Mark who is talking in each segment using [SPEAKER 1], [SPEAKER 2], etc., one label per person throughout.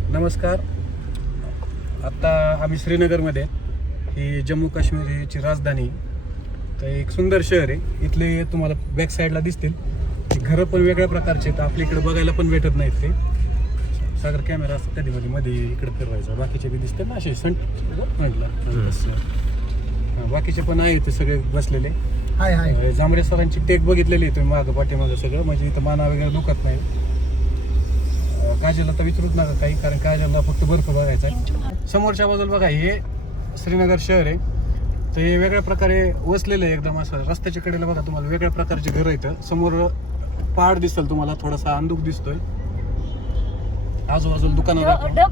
[SPEAKER 1] नमस्कार. आता आम्ही श्रीनगरमध्ये, ही जम्मू काश्मीरची राजधानी. तर एक सुंदर शहर आहे. इथले तुम्हाला बॅक साईडला दिसतील घरं पण वेगळ्या प्रकारचे आहेत. आपल्या इकडे बघायला पण भेटत नाहीत ते. सागर कॅमेरा असतात कधी मध्ये इकडे फिरवायचा. बाकीचे बी दिसतात ना असे म्हटलं तसं. बाकीचे पण आहेत ते सगळे बसलेले. जांभरे सरांची टेक बघितलेली आहे तुम्ही मागं पाठीमागं सगळं. म्हणजे इथं माना वगैरे दुखत नाही. काजलला तर विचारूच नका काही, कारण काजलला फक्त बर्फ बघायचा आहे. समोरच्या बाजूला बघा, हे श्रीनगर शहर आहे. तर हे वेगळ्या प्रकारे वसलेलं आहे एकदम. असं रस्त्याच्या कडेला बघा तुम्हाला वेगळ्या प्रकारचे घरं येतं. समोर पहाड दिसल तुम्हाला, थोडासा अंधुक दिसतोय. आजूबाजूला दुकानं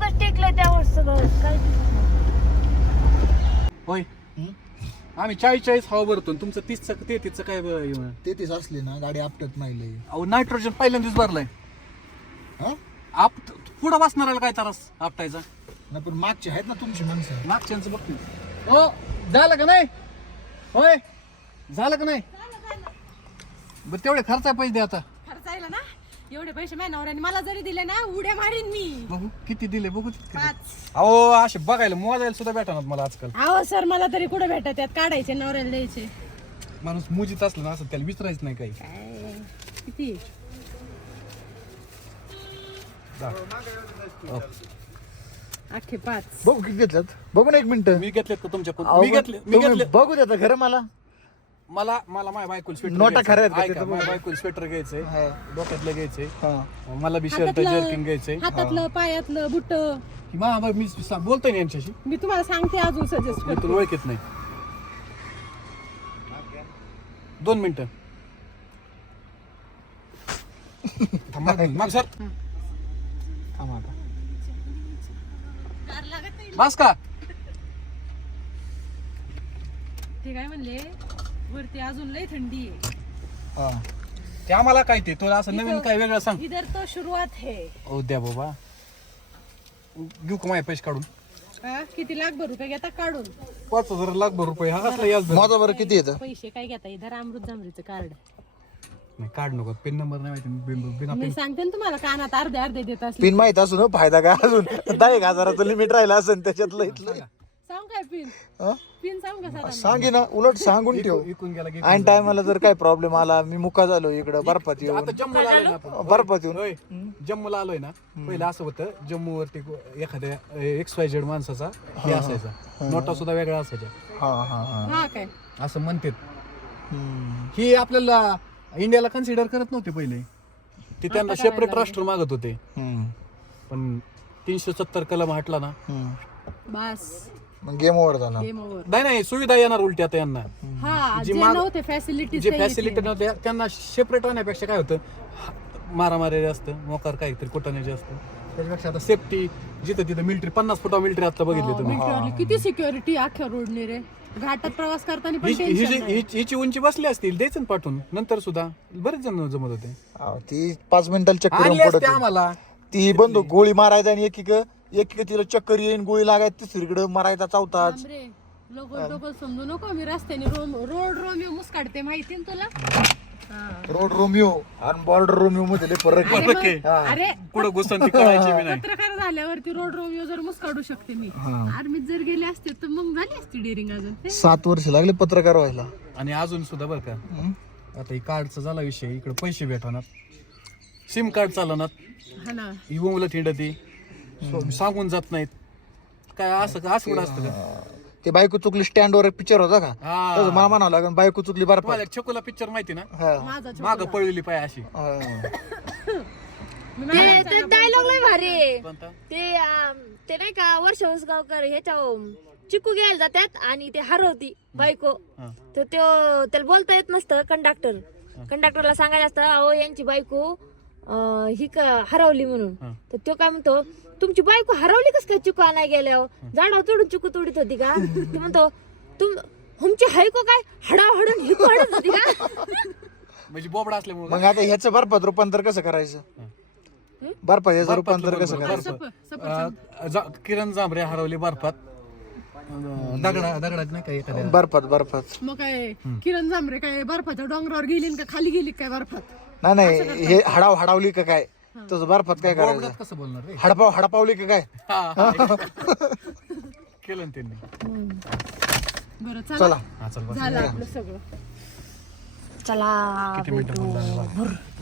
[SPEAKER 1] होय. आम्ही 40 हवा भरतो. तुमचं 30चं 33चं काय
[SPEAKER 2] 33 असले ना गाडी आपटत नाही.
[SPEAKER 1] अहो नायट्रोजन पहिल्यांदाच भरलाय. आप पुढं बसणाऱ्याला काय त्रास आपटायचा
[SPEAKER 2] ना, पण मागचे आहेत ना तुमची माणसं.
[SPEAKER 1] मागच्यांचं बघते. हो झालं का नाही? होय झालं का नाही? बरं तेवढे खर्चा पैसे द्या. आता
[SPEAKER 3] खर्चायला ना एवढे पैसे माझ्या नवऱ्याने मला जरी दिले ना उड्या मारीन मी.
[SPEAKER 1] बघू किती दिले बघू.
[SPEAKER 3] 5.
[SPEAKER 1] अहो असे बघायला मोजायला सुद्धा भेटणार मला आजकाल.
[SPEAKER 3] अहो सर मला तरी कुठे भेटत यात काढायचे नवऱ्याला द्यायचे.
[SPEAKER 1] माणूस मुजीत असलं ना असं त्याला विचारायचं नाही काही.
[SPEAKER 3] किती? अख्खे 5.
[SPEAKER 2] बघू किती घेतल्यात. बघू ना एक मिनिट.
[SPEAKER 1] मी घेतलेत का तुमच्या मी घेतले.
[SPEAKER 2] बघू द्या खरं मला.
[SPEAKER 1] मला माझ्या बायकोला स्वेटर
[SPEAKER 2] नोटा खऱ्या आहेत का
[SPEAKER 1] ऐका,
[SPEAKER 2] तिथं?
[SPEAKER 1] माझ्या बायकोला स्वेटर घ्यायचंय,
[SPEAKER 2] हा.
[SPEAKER 1] डोक्यातलं घ्यायचंय,
[SPEAKER 2] हा.
[SPEAKER 1] मला बी शर्ट जर्किंग घ्यायचंय.
[SPEAKER 3] हातातलं पायातलं बुट
[SPEAKER 1] मी बोलतोय ना यांच्याशी.
[SPEAKER 3] मी तुम्हाला सांगते अजून सजेस्ट
[SPEAKER 1] मी
[SPEAKER 3] करते.
[SPEAKER 1] तुला ओळखत नाही. 2 मिनिटं मग सर
[SPEAKER 2] थांब आता.
[SPEAKER 1] बस का?
[SPEAKER 3] ते काय म्हणले वरती अजून लय थंडी आहे.
[SPEAKER 2] हा.
[SPEAKER 1] ते आम्हाला काय ते तुला असं नवीन काय वेगळं सांग.
[SPEAKER 3] इधर तो शुरुआत है.
[SPEAKER 1] ओ द्या बाबा, घेऊ का माझे पैसे काढून?
[SPEAKER 3] किती लाखभर रुपये घेता काढून?
[SPEAKER 1] 5,000 लाखभर रुपये. हा कसला याच
[SPEAKER 2] माझा बरं किती येतं?
[SPEAKER 3] पैसे काय घेता? इधर अमृत जांभरीचं कार्ड.
[SPEAKER 1] नाही काढ नको. पिन नंबर नाही माहिती. बिना
[SPEAKER 3] मी
[SPEAKER 1] पिन
[SPEAKER 3] सांगते ना तुम्हाला, कानात अर्धे देत असले.
[SPEAKER 2] पिन माहित असून फायदा काय अजून 10,000चं लिमिट राहिलं असेल त्याच्यातलं इथलं.
[SPEAKER 3] सांग काय पिन?
[SPEAKER 2] हा?
[SPEAKER 3] पिन सांग का साधा?
[SPEAKER 2] सांगे ना, उलट सांगून ठेव.
[SPEAKER 1] विकून गेला की.
[SPEAKER 2] ऐन टायमाला जर काय प्रॉब्लेम आला, मी मुका झालो इकडं बर्फात
[SPEAKER 1] आता
[SPEAKER 2] येऊन.
[SPEAKER 1] जम्मूला आलोय ना आपण.
[SPEAKER 2] बर्फात येऊन
[SPEAKER 1] होय, जम्मूला आलोय ना. पहिलं असं होतं, जम्मूवरती एखाद्या XYZ माणसाचा हे असायचा, नोटा सुद्धा वेगळा असायचा.
[SPEAKER 2] हा हा हा.
[SPEAKER 3] हा काय?
[SPEAKER 1] असं म्हणतात.
[SPEAKER 2] हम्म.
[SPEAKER 1] ही आपल्याला इंडियाला कन्सिडर करत नव्हते पहिले. ते त्यांना सेपरेट राष्ट्र मागत होते.
[SPEAKER 2] हम्म.
[SPEAKER 1] पण 370 कलम हटला ना.
[SPEAKER 2] हम्म.
[SPEAKER 3] बस
[SPEAKER 2] मग गेम ओव्हर झाला.
[SPEAKER 3] Game over.
[SPEAKER 1] नाही सुविधा येणार उलटी आता यांना.
[SPEAKER 3] हा,
[SPEAKER 1] जी
[SPEAKER 3] जे
[SPEAKER 1] माग-
[SPEAKER 3] नव्हते फॅसिलिटीज
[SPEAKER 1] जे फॅसिलिटी नव्हत्या त्यांना सेपरेट होण्यापेक्षा काय होतं, मारामारी जास्त, मोकार काहीतरी कुटाने जास्त. त्याच्यापेक्षा आता सेफ्टी जिथं तिथं मिलिटरी, 50 फुटा मिलिटरी आता बघितले तुम्ही.
[SPEAKER 3] किती सिक्युरिटी अख्ख्या रोडने रे. घाटात प्रवास करताना पण
[SPEAKER 1] ही-
[SPEAKER 3] tension नाही.
[SPEAKER 1] हिची उंची बसली असतील द्यायचं ना पाठवून. नंतर सुद्धा बरेच जण जमत होते.
[SPEAKER 2] ती 5 मिनिटाला चक्कर
[SPEAKER 1] आणले
[SPEAKER 2] येऊन
[SPEAKER 1] असते
[SPEAKER 2] पडत.
[SPEAKER 1] आम्हाला.
[SPEAKER 2] ती बंदूक गोळी मारायचा आणि एक तिला चक्कर येईन, गोळी लागायची, तिसरीकडे मारायचा, चौथाच.
[SPEAKER 3] बापरे, लोकल समजू नको. मी रस्त्याने रोड रोमिओ मुस्काडते, माहिती ना तुला? हा.
[SPEAKER 2] रोड रोमिओ आणि बॉर्डर रोमिओ मध्ये लय फरक आहे.
[SPEAKER 3] अरे
[SPEAKER 1] आहे.
[SPEAKER 3] मग- अरे
[SPEAKER 1] कुठं घुसन ती कळायची बी नाही.
[SPEAKER 3] पत्रकार झाल्यावरती रोड रोमिओ जर मुस्काडू शकते मी. आर्मीत जर गेले असते तर मग झाली असती डेअरिंग अजून.
[SPEAKER 2] 7 वर्ष लागले पत्रकार व्हायला.
[SPEAKER 1] आणि अजून सुद्धा बरं का, आता ही कार्डचा झाला विषय. इकडे पैसे भेटणार, सिम कार्ड चालवणार,
[SPEAKER 3] हा ना.
[SPEAKER 1] ही मुलं थिंडती, सांगून जात नाहीत. काय असं कुठं असतं का?
[SPEAKER 2] ते बायको चुकली स्टँड वर पिक्चर होता का,
[SPEAKER 1] हा.
[SPEAKER 2] तसं मला म्हणावं लागेल बायको चुकली बरं
[SPEAKER 1] तुम्हाला छकुला पिक्चर माहिती ना?
[SPEAKER 3] माझा
[SPEAKER 1] माग पळलेली पाय अशी.
[SPEAKER 4] ते डायलॉग लय भारी आहे.
[SPEAKER 1] कोणता?
[SPEAKER 4] ते नाही का वर्ष उसगावकर ह्याच्या चिकू घ्यायला जातात आणि ते हरवती बायको.
[SPEAKER 1] हा.
[SPEAKER 4] तर त्याला बोलता येत नसतं. कंडक्टरला सांगायचं असतं, अहो यांची बायको ही हरवली म्हणून.
[SPEAKER 1] हा.
[SPEAKER 4] तर तो काय म्हणतो, तुमची बायको हरवली कस काय चिकू आणाय गेल्यावर? झाडावर चढून चिकू तोडीत होती का? ते म्हणतो, तुमची हायको काय हडाव हडून हिको हडत होती का?
[SPEAKER 1] म्हणजे बोबडा असल्यामुळे
[SPEAKER 2] मग आता ह्याचं बर्फात रूपांतर कसं करायचं? बर्फात याचं रूपांतर कसं करायचं?
[SPEAKER 1] किरण जांभरे हरवले बर्फात. दगडात नाही का एखाद्या.
[SPEAKER 2] बर्फात
[SPEAKER 3] मग काय किरण जांभरे काय बर्फाच्या डोंगरावर गेली का खाली गेली काय बर्फात?
[SPEAKER 2] नाही हे हडावली का काय? तसं बर्फात काय करायचं
[SPEAKER 1] बोबड्यात कसं बोलणार रे?
[SPEAKER 2] हडपावली का काय
[SPEAKER 1] केलं ना त्यांनी.
[SPEAKER 3] बरं चला
[SPEAKER 2] चला
[SPEAKER 1] हा चल बस.
[SPEAKER 3] झालं आपलं सगळं.
[SPEAKER 4] चला
[SPEAKER 1] किती मिनिटं बोलला?